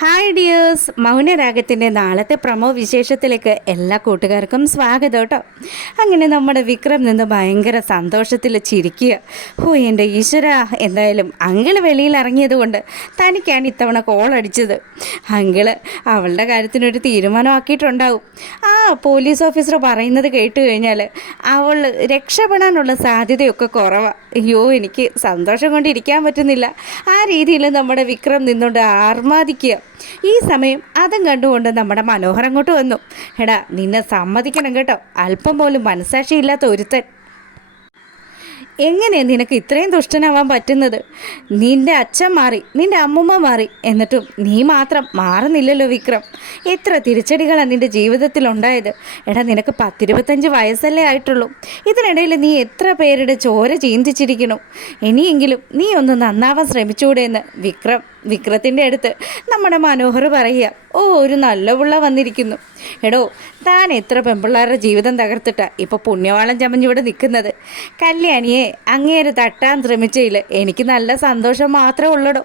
Hi dears, മൗനരാഗത്തിൻ്റെ നാളത്തെ promo വിശേഷത്തിലേക്ക് എല്ലാ കൂട്ടുകാർക്കും സ്വാഗതം കേട്ടോ. അങ്ങനെ നമ്മുടെ വിക്രം നിന്ന് ഭയങ്കര സന്തോഷത്തിൽ ചിരിക്കുക. എൻ്റെ ഈശ്വര, എന്തായാലും അങ്കിള് വെളിയിൽ ഇറങ്ങിയത് കൊണ്ട് തനിക്കാണ് ഇത്തവണ കോൾ അടിച്ചത്. അങ്കിള് അവളുടെ കാര്യത്തിനൊരു തീരുമാനമാക്കിയിട്ടുണ്ടാവും. ആ പോലീസ് ഓഫീസർ പറയുന്നത് കേട്ട് കഴിഞ്ഞാൽ അവൾ രക്ഷപ്പെടാനുള്ള സാധ്യതയൊക്കെ കുറവാണ്. അയ്യോ, എനിക്ക് സന്തോഷം കൊണ്ട് ഇരിക്കാൻ പറ്റുന്നില്ല. ആ രീതിയിൽ നമ്മുടെ വിക്രം നിന്നുകൊണ്ട് ആർമാദിക്കുക. ഈ സമയം അതും കണ്ടുകൊണ്ട് നമ്മുടെ മനോഹർ അങ്ങോട്ട് വന്നു. എടാ, നിന്നെ സമ്മതിക്കണം കേട്ടോ, അല്പം പോലും മനസ്സാക്ഷിയില്ലാത്ത ഒരുത്തൻ. എങ്ങനെ നിനക്ക് ഇത്രയും ദുഷ്ടനാവാൻ പറ്റുന്നത്? നിൻ്റെ അച്ഛൻ മാറി, നിൻ്റെ അമ്മൂമ്മ മാറി, എന്നിട്ടും നീ മാത്രം മാറുന്നില്ലല്ലോ വിക്രം. എത്ര തിരിച്ചടികളാണ് നിൻ്റെ ജീവിതത്തിൽ ഉണ്ടായത്. എടാ, നിനക്ക് 10-25 വയസ്സല്ലേ ആയിട്ടുള്ളൂ. ഇതിനിടയിൽ നീ എത്ര പേരുടെ ചോര ചീന്തിച്ചിരിക്കണു. ഇനിയെങ്കിലും നീ ഒന്ന് നന്നാവാൻ ശ്രമിച്ചുകൂടെ എന്ന് വിക്രത്തിൻ്റെ അടുത്ത് നമ്മുടെ മനോഹർ പറയുക. ഒരു നല്ല പിള്ള വന്നിരിക്കുന്നു. എടോ, താൻ എത്ര പെൺപിള്ളേരുടെ ജീവിതം തകർത്തിട്ടാ ഇപ്പോൾ പുണ്യവാളം ചമഞ്ഞിവിടെ നിൽക്കുന്നത്. കല്യാണിയെ അങ്ങേര് തട്ടാൻ ശ്രമിച്ചതിൽ എനിക്ക് നല്ല സന്തോഷം മാത്രമേ ഉള്ളടോ.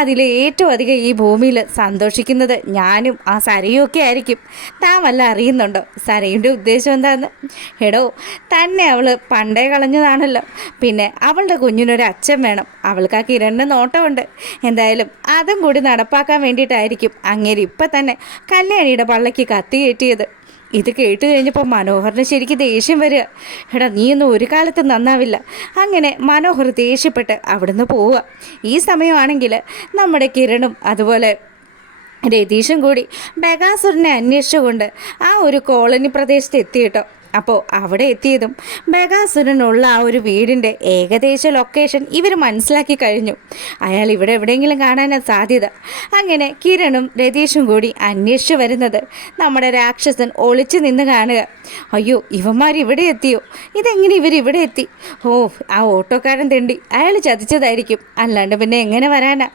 അതിൽ ഏറ്റവും അധികം ഈ ഭൂമിയിൽ സന്തോഷിക്കുന്നത് ഞാനും ആ സരയും ഒക്കെ ആയിരിക്കും. താൻ വല്ല അറിയുന്നുണ്ടോ സരയുടെ ഉദ്ദേശം എന്താന്ന്? എടോ, തന്നെ അവൾ പണ്ടേ കളഞ്ഞതാണല്ലോ. പിന്നെ അവളുടെ കുഞ്ഞിനൊരു അച്ഛൻ വേണം. അവൾക്ക് ആ കിരണിന് നോട്ടമുണ്ട്. എന്തായാലും അതും കൂടി നടപ്പാക്കാൻ വേണ്ടിയിട്ടായിരിക്കും അങ്ങേര് ഇപ്പം തന്നെ കല്യാണിയുടെ പള്ളയ്ക്ക് കത്തി കയറ്റിയത്. ഇത് കേട്ട് കഴിഞ്ഞപ്പോൾ മനോഹറിന് ശരിക്കും ദേഷ്യം വരിക. എടാ, നീയൊന്നും ഒരു കാലത്ത് നന്നാവില്ല. അങ്ങനെ മനോഹർ ദേഷ്യപ്പെട്ട് അവിടുന്ന് പോവുക. ഈ സമയമാണെങ്കിൽ നമ്മുടെ കിരണും അതുപോലെ രതീഷും കൂടി ബഗാസുരനെ അന്വേഷിച്ചുകൊണ്ട് ആ ഒരു കോളനി പ്രദേശത്ത് എത്തിയിട്ടോ. അപ്പോൾ അവിടെ എത്തിയതും ബഗാസുരനുള്ള ആ ഒരു വീടിൻ്റെ ഏകദേശ ലൊക്കേഷൻ ഇവർ മനസ്സിലാക്കി കഴിഞ്ഞു. അയാൾ ഇവിടെ എവിടെയെങ്കിലും കാണാനാണ് സാധ്യത. അങ്ങനെ കിരണും രതീഷും കൂടി അന്വേഷിച്ചു വരുന്നത് നമ്മുടെ രാക്ഷസൻ ഒളിച്ചു നിന്ന് കാണുക. അയ്യോ, ഇവന്മാർ ഇവിടെ എത്തിയോ? ഇതെങ്ങനെ ഇവരിവിടെ എത്തി? ആ ഓട്ടോക്കാരൻ തെണ്ടി, അയാൾ ചതിച്ചതായിരിക്കും. അല്ലാണ്ട് പിന്നെ എങ്ങനെ വരാനാ?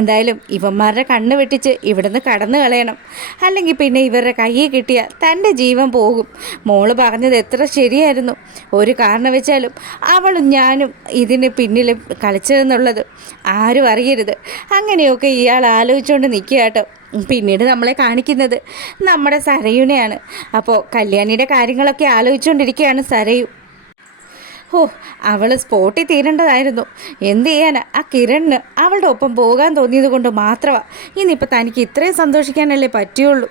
എന്തായാലും ഇവന്മാരുടെ കണ്ണ് വെട്ടിച്ച് ഇവിടുന്ന് കടന്നു കളയണം. അല്ലെങ്കിൽ പിന്നെ ഇവരുടെ കയ്യിൽ കിട്ടിയാൽ തൻ്റെ ജീവൻ പോകും. മോള് പറഞ്ഞത് എത്ര ശരിയായിരുന്നു. ഒരു കാരണവശാലും അവളും ഞാനും ഇതിന് പിന്നിൽ കളിച്ചതെന്നുള്ളത് ആരും അറിയരുത്. അങ്ങനെയൊക്കെ ഇയാൾ ആലോചിച്ചുകൊണ്ട് നിൽക്കുക കേട്ടോ. പിന്നീട് നമ്മളെ കാണിക്കുന്നത് നമ്മുടെ സരയുനെയാണ്. അപ്പോൾ കല്യാണിയുടെ കാര്യങ്ങളൊക്കെ ആലോചിച്ചുകൊണ്ടിരിക്കുകയാണ് സരയു. അവൾ സ്പോട്ടിൽ തീരേണ്ടതായിരുന്നു. എന്ത് ചെയ്യാനാ, ആ കിരണിന് അവളുടെ ഒപ്പം പോകാൻ തോന്നിയത് കൊണ്ട് മാത്രമാണ് ഇന്നിപ്പോൾ തനിക്ക് ഇത്രയും സന്തോഷിക്കാനല്ലേ പറ്റുള്ളൂ.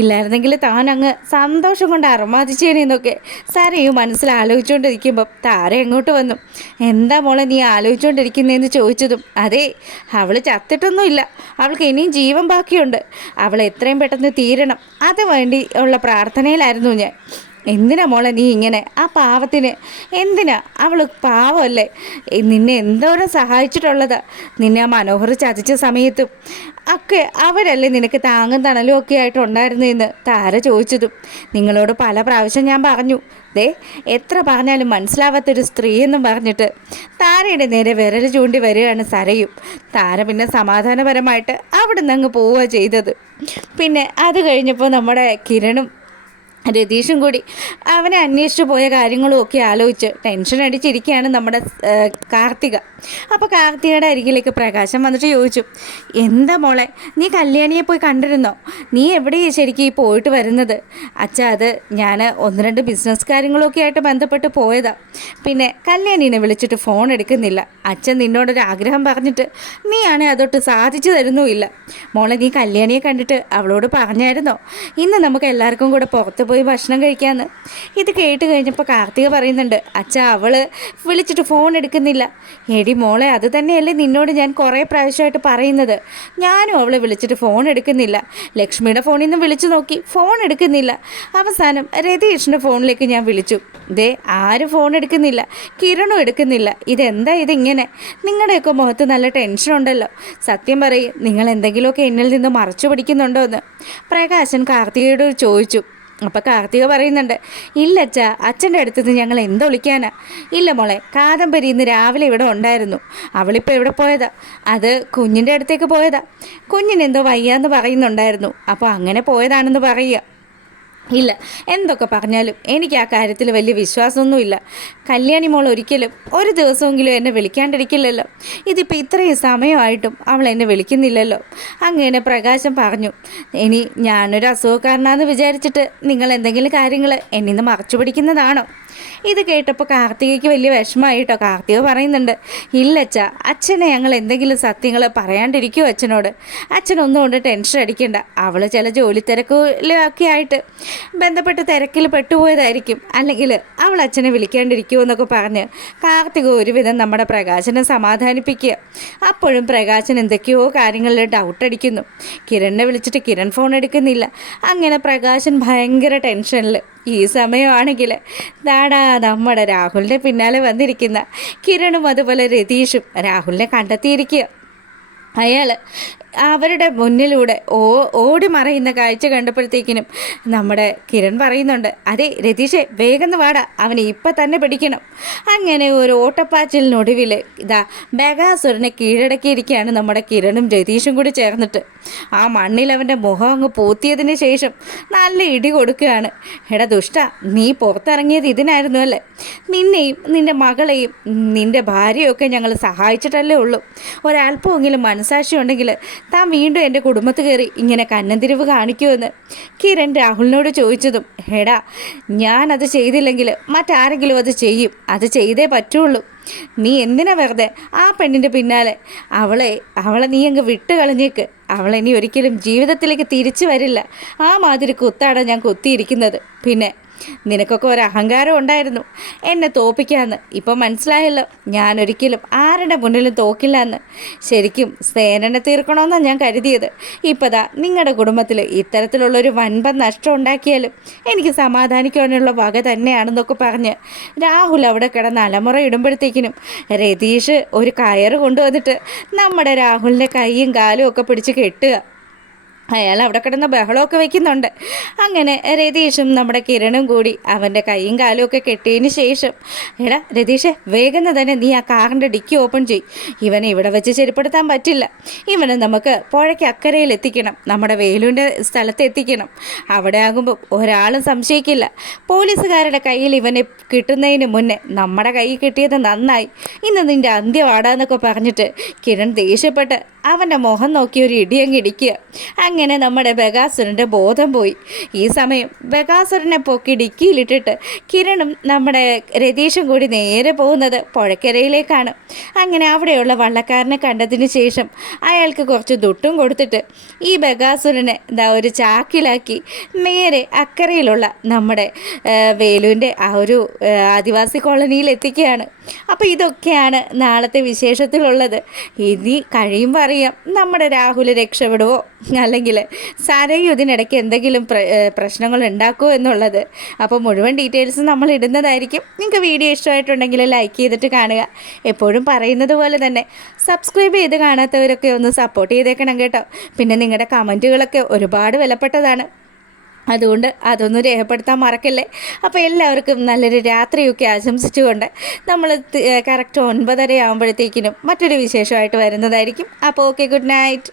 ഇല്ലായിരുന്നെങ്കിൽ താൻ അങ്ങ് സന്തോഷം കൊണ്ട് അർമാദിച്ചേനെന്നൊക്കെ സരയും മനസ്സിൽ ആലോചിച്ചുകൊണ്ടിരിക്കുമ്പം താര എങ്ങോട്ട് വന്നു. എന്താ മോളെ നീ ആലോചിച്ചുകൊണ്ടിരിക്കുന്നതെന്ന് ചോദിച്ചതും, അതേ, അവൾ ചത്തിട്ടൊന്നുമില്ല, അവൾക്ക് ഇനിയും ജീവൻ ബാക്കിയുണ്ട്. അവൾ എത്രയും പെട്ടെന്ന് തീരണം, അതുവേണ്ടി ഉള്ള പ്രാർത്ഥനയിലായിരുന്നു ഞാൻ. എന്തിനാ മോളെ നീ ഇങ്ങനെ? ആ പാവത്തിന് എന്തിനാ? അവൾ പാവമല്ലേ? നിന്നെ എന്തോരം സഹായിച്ചിട്ടുള്ളത്. നിന്നെ ആ മനോഹർ ചതിച്ച സമയത്തും ഒക്കെ അവരല്ലേ നിനക്ക് താങ്ങും തണലും ഒക്കെ ആയിട്ടുണ്ടായിരുന്നെന്ന് താര ചോദിച്ചതും, നിങ്ങളോട് പല പ്രാവശ്യം ഞാൻ പറഞ്ഞു, എത്ര പറഞ്ഞാലും മനസ്സിലാവാത്തൊരു സ്ത്രീയെന്നും പറഞ്ഞിട്ട് താരയുടെ നേരെ വിരൽ ചൂണ്ടി വരികയാണ് സരയും. താര പിന്നെ സമാധാനപരമായിട്ട് അവിടെ നിന്ന് അങ്ങ് പോവുക ചെയ്തത്. പിന്നെ അത് കഴിഞ്ഞപ്പോൾ നമ്മുടെ കിരണും രതീഷും കൂടി അവനെ അന്വേഷിച്ചു പോയ കാര്യങ്ങളും ഒക്കെ ആലോചിച്ച് ടെൻഷൻ അടിച്ചിരിക്കുകയാണ് നമ്മുടെ കാർത്തിക. അപ്പോൾ കാർത്തികയുടെ അരികിലേക്ക് പ്രകാശം വന്നിട്ട് ചോദിച്ചു, എന്താ മോളെ, നീ കല്യാണിയെ പോയി കണ്ടിരുന്നോ? നീ എവിടെയാണ് ശരിക്കും ഈ പോയിട്ട് വരുന്നത്? അച്ഛാ, അത് ഞാൻ 1-2 ബിസിനസ് കാര്യങ്ങളൊക്കെ ആയിട്ട് ബന്ധപ്പെട്ട് പോയതാണ്. പിന്നെ കല്യാണീനെ വിളിച്ചിട്ട് ഫോൺ എടുക്കുന്നില്ല. അച്ഛൻ നിന്നോടൊരു ആഗ്രഹം പറഞ്ഞിട്ട് നീയാണെ അതൊട്ട് സാധിച്ചു തരുന്നുമില്ല. മോളെ, നീ കല്യാണിയെ കണ്ടിട്ട് അവളോട് പറഞ്ഞായിരുന്നോ ഇന്ന് നമുക്ക് എല്ലാവർക്കും കൂടെ പുറത്ത് പോയി ഭക്ഷണം കഴിക്കാമെന്ന്? ഇത് കേട്ട് കഴിഞ്ഞപ്പോൾ കാർത്തിക പറയുന്നുണ്ട്, അച്ഛാ, അവൾ വിളിച്ചിട്ട് ഫോൺ എടുക്കുന്നില്ല. എടി മോളെ, അത് തന്നെയല്ലേ നിന്നോട് ഞാൻ കുറേ പ്രാവശ്യമായിട്ട് പറയുന്നത്. ഞാനും അവളെ വിളിച്ചിട്ട് ഫോൺ എടുക്കുന്നില്ല. ലക്ഷ്മിയുടെ ഫോണിൽ നിന്ന് വിളിച്ചു നോക്കി, ഫോൺ എടുക്കുന്നില്ല. അവസാനം രതീഷിൻ്റെ ഫോണിലേക്ക് ഞാൻ വിളിച്ചു, ആരും ഫോൺ എടുക്കുന്നില്ല, കിരണും എടുക്കുന്നില്ല. ഇതെന്താ ഇതിങ്ങനെ? നിങ്ങളുടെയൊക്കെ മുഖത്ത് നല്ല ടെൻഷൻ ഉണ്ടല്ലോ. സത്യം പറയും, നിങ്ങൾ എന്തെങ്കിലുമൊക്കെ എന്നിൽ നിന്ന് മറച്ചു പിടിക്കുന്നുണ്ടോ എന്ന് പ്രകാശൻ കാർത്തികയോട് ചോദിച്ചു. അപ്പോൾ കാർത്തിക പറയുന്നുണ്ട്, ഇല്ല അച്ഛാ, അച്ഛൻ്റെ അടുത്തുനിന്ന് ഞങ്ങൾ എന്തൊളിക്കാനാ? ഇല്ല മോളെ, കാദംബരി ഇന്ന് രാവിലെ ഇവിടെ ഉണ്ടായിരുന്നു. അവളിപ്പോൾ എവിടെ പോയതാ? അത് കുഞ്ഞിൻ്റെ അടുത്തേക്ക് പോയതാ. കുഞ്ഞിനെന്തോ വയ്യാന്ന് പറയുന്നുണ്ടായിരുന്നു. അപ്പോൾ അങ്ങനെ പോയതാണെന്ന് പറയുക. ഇല്ല, എന്തൊക്കെ പറഞ്ഞാലും എനിക്ക് ആ കാര്യത്തിൽ വലിയ വിശ്വാസമൊന്നുമില്ല. കല്യാണി മോൾ ഒരിക്കലും ഒരു ദിവസമെങ്കിലും എന്നെ വിളിക്കാണ്ടിരിക്കില്ലല്ലോ. ഇതിപ്പോൾ ഇത്രയും സമയമായിട്ടും അവൾ എന്നെ വിളിക്കുന്നില്ലല്ലോ. അങ്ങനെ പ്രകാശം പറഞ്ഞു. ഇനി ഞാനൊരു അസുഖക്കാരനാണെന്ന് വിചാരിച്ചിട്ട് നിങ്ങൾ എന്തെങ്കിലും കാര്യങ്ങൾ എന്നിൽ നിന്ന് മറച്ചു പിടിക്കുന്നതാണോ? ഇത് കേട്ടപ്പോൾ കാർത്തികയ്ക്ക് വലിയ വിഷമമായിട്ടോ. കാർത്തിക പറയുന്നുണ്ട്, ഇല്ലച്ച, അച്ഛനെ ഞങ്ങൾ എന്തെങ്കിലും സത്യങ്ങൾ പറയാണ്ടിരിക്കുമോ അച്ഛനോട്? അച്ഛനൊന്നും കൊണ്ട് ടെൻഷൻ അടിക്കണ്ട. അവൾ ചില ജോലി തിരക്കിലൊക്കെ ആയിട്ട് ബന്ധപ്പെട്ട് തിരക്കിൽ പെട്ടുപോയതായിരിക്കും. അല്ലെങ്കിൽ അവൾ അച്ഛനെ വിളിക്കാണ്ടിരിക്കുമോ എന്നൊക്കെ പറഞ്ഞ് കാർത്തിക ഒരുവിധം നമ്മുടെ പ്രകാശനെ സമാധാനിപ്പിക്കുക. അപ്പോഴും പ്രകാശൻ എന്തൊക്കെയോ കാര്യങ്ങളിൽ ഡൗട്ട് അടിക്കുന്നു. കിരണിനെ വിളിച്ചിട്ട് കിരൺ ഫോൺ എടുക്കുന്നില്ല. അങ്ങനെ പ്രകാശൻ ഭയങ്കര ടെൻഷനിൽ. ഈ സമയമാണെങ്കിൽ ദാടാ നമ്മുടെ രാഹുലിൻ്റെ പിന്നാലെ വന്നിരിക്കുന്ന കിരണും അതുപോലെ രതീഷും രാഹുലിനെ കണ്ടെത്തിയിരിക്കുക. അയാൾ അവരുടെ മുന്നിലൂടെ ഓടി മറയുന്ന കാഴ്ച കണ്ടപ്പോഴത്തേക്കിനും നമ്മുടെ കിരൺ പറയുന്നുണ്ട്, അതെ രതീഷെ, വേഗം വാടാ, അവനെ ഇപ്പം തന്നെ പിടിക്കണം. അങ്ങനെ ഒരു ഓട്ടപ്പാച്ചിലിനൊടുവിൽ ഇതാ ബഗാസുരനെ കീഴടക്കിയിരിക്കുകയാണ് നമ്മുടെ കിരണും രതീഷും കൂടി ചേർന്നിട്ട്. ആ മണ്ണിൽ അവൻ്റെ മുഖം അങ്ങ് പൂത്തിയതിന് ശേഷം നല്ല ഇടി കൊടുക്കുകയാണ്. എടാ ദുഷ്ട, നീ പുറത്തിറങ്ങിയത് ഇതിനായിരുന്നു അല്ലേ? നിന്നെയും നിൻ്റെ മകളെയും നിൻ്റെ ഭാര്യയൊക്കെ ഞങ്ങൾ സഹായിച്ചിട്ടല്ലേ ഉള്ളൂ. ഒരല്പമെങ്കിലും മനസാക്ഷി ഉണ്ടെങ്കിൽ താൻ വീണ്ടും എൻ്റെ കുടുംബത്ത് കയറി ഇങ്ങനെ കന്നന്തിരിവ് കാണിക്കുമെന്ന് കിരൺ രാഹുലിനോട് ചോദിച്ചതും, എടാ ഞാനത് ചെയ്തില്ലെങ്കിൽ മറ്റാരെങ്കിലും അത് ചെയ്യും, അത് ചെയ്തേ പറ്റുള്ളൂ. നീ എന്തിനാ വെറുതെ ആ പെണ്ണിൻ്റെ പിന്നാലെ? അവളെ നീ അങ്ങ് വിട്ട് കളഞ്ഞേക്ക്. അവളിനി ഒരിക്കലും ജീവിതത്തിലേക്ക് തിരിച്ചു വരില്ല. ആ മാതിരി കുത്താണ് ഞാൻ കുത്തിയിരിക്കുന്നത്. പിന്നെ നിനക്കൊക്കെ ഒരു അഹങ്കാരം ഉണ്ടായിരുന്നു എന്നെ തോപ്പിക്കാമെന്ന്. ഇപ്പം മനസ്സിലായല്ലോ, ഞാനൊരിക്കലും ആരുടെ മുന്നിലും തോക്കില്ല എന്ന്. ശരിക്കും സേനനെ തീർക്കണമെന്നാണ് ഞാൻ കരുതിയത്. ഇപ്പതാ നിങ്ങളുടെ കുടുംബത്തിൽ ഇത്തരത്തിലുള്ളൊരു വൻപൻ നഷ്ടം ഉണ്ടാക്കിയാലും എനിക്ക് സമാധാനിക്കാനുള്ള വക തന്നെയാണെന്നൊക്കെ പറഞ്ഞ് രാഹുൽ അവിടെ കിടന്ന് അലമുറ ഇടുമ്പോഴത്തേക്കിനും രതീഷ് ഒരു കയറ് കൊണ്ടുവന്നിട്ട് നമ്മുടെ രാഹുലിൻ്റെ കൈയും കാലും ഒക്കെ പിടിച്ച് കെട്ടുക. അയാൾ അവിടെ കിടന്ന് ബഹളമൊക്കെ വയ്ക്കുന്നുണ്ട്. അങ്ങനെ രതീഷും നമ്മുടെ കിരണും കൂടി അവൻ്റെ കൈയും കാലും ഒക്കെ കെട്ടിയതിന് ശേഷം, എടാ രതീഷെ, വേഗം തന്നെ നീ ആ കാറിൻ്റെ ഡിക്കി ഓപ്പൺ ചെയ്യും. ഇവനെ ഇവിടെ വെച്ച് ചെരുപ്പെടുത്താൻ പറ്റില്ല. ഇവനെ നമുക്ക് പുഴയ്ക്ക് അക്കരയിൽ എത്തിക്കണം, നമ്മുടെ വേലുവിൻ്റെ സ്ഥലത്ത് എത്തിക്കണം. അവിടെ ആകുമ്പോൾ ഒരാളും സംശയിക്കില്ല. പോലീസുകാരുടെ കയ്യിൽ ഇവനെ കിട്ടുന്നതിന് മുന്നേ നമ്മുടെ കയ്യിൽ കിട്ടിയത് നന്നായി. ഇന്ന് നിൻ്റെ അന്ത്യവാടാന്നൊക്കെ പറഞ്ഞിട്ട് കിരൺ ദേഷ്യപ്പെട്ട് അവൻ്റെ മുഖം നോക്കി ഒരു ഇടിയങ്ങ് ഇടിക്കുക. അങ്ങനെ നമ്മുടെ ബഗാസുരൻ്റെ ബോധം പോയി. ഈ സമയം ബഗാസുരനെ പൊക്കി ഡിക്കിയിലിട്ടിട്ട് കിരണും നമ്മുടെ രതീഷും കൂടി നേരെ പോകുന്നത് പുഴക്കരയിലേക്കാണ്. അങ്ങനെ അവിടെയുള്ള വള്ളക്കാരനെ കണ്ടതിന് ശേഷം അയാൾക്ക് കുറച്ച് ദുട്ടും കൊടുത്തിട്ട് ഈ ബഗാസുരനെ ഒരു ചാക്കിലാക്കി നേരെ അക്കരയിലുള്ള നമ്മുടെ വേലുവിൻ്റെ ആ ഒരു ആദിവാസി കോളനിയിൽ എത്തിക്കുകയാണ്. അപ്പോൾ ഇതൊക്കെയാണ് നാളത്തെ വിശേഷത്തിലുള്ളത്. ഇനി കഴിയുമ്പോൾ അറിയാം നമ്മുടെ രാഹുൽ രക്ഷപ്പെടുവോ അല്ലെങ്കിൽ സരയു ഇതിനിടയ്ക്ക് എന്തെങ്കിലും പ്രശ്നങ്ങൾ ഉണ്ടാക്കുമോ എന്നുള്ളത്. അപ്പോൾ മുഴുവൻ ഡീറ്റെയിൽസ് നമ്മൾ ഇടുന്നതായിരിക്കും. നിങ്ങൾക്ക് വീഡിയോ ഇഷ്ടമായിട്ടുണ്ടെങ്കിൽ ലൈക്ക് ചെയ്തിട്ട് കാണുക. എപ്പോഴും പറയുന്നത് പോലെ തന്നെ സബ്സ്ക്രൈബ് ചെയ്ത് കാണാത്തവരൊക്കെ ഒന്ന് സപ്പോർട്ട് ചെയ്തേക്കണം കേട്ടോ. പിന്നെ നിങ്ങളുടെ കമൻറ്റുകളൊക്കെ ഒരുപാട് വിലപ്പെട്ടതാണ്. അതുകൊണ്ട് അതൊന്നും രേഖപ്പെടുത്താൻ മറക്കല്ലേ. അപ്പോൾ എല്ലാവർക്കും നല്ലൊരു രാത്രിയൊക്കെ ആശംസിച്ചുകൊണ്ട് നമ്മൾ കറക്റ്റ് 9:30 ആകുമ്പോഴത്തേക്കിനും മറ്റൊരു വിശേഷമായിട്ട് വരുന്നതായിരിക്കും. അപ്പോൾ ഓക്കെ, ഗുഡ് നൈറ്റ്.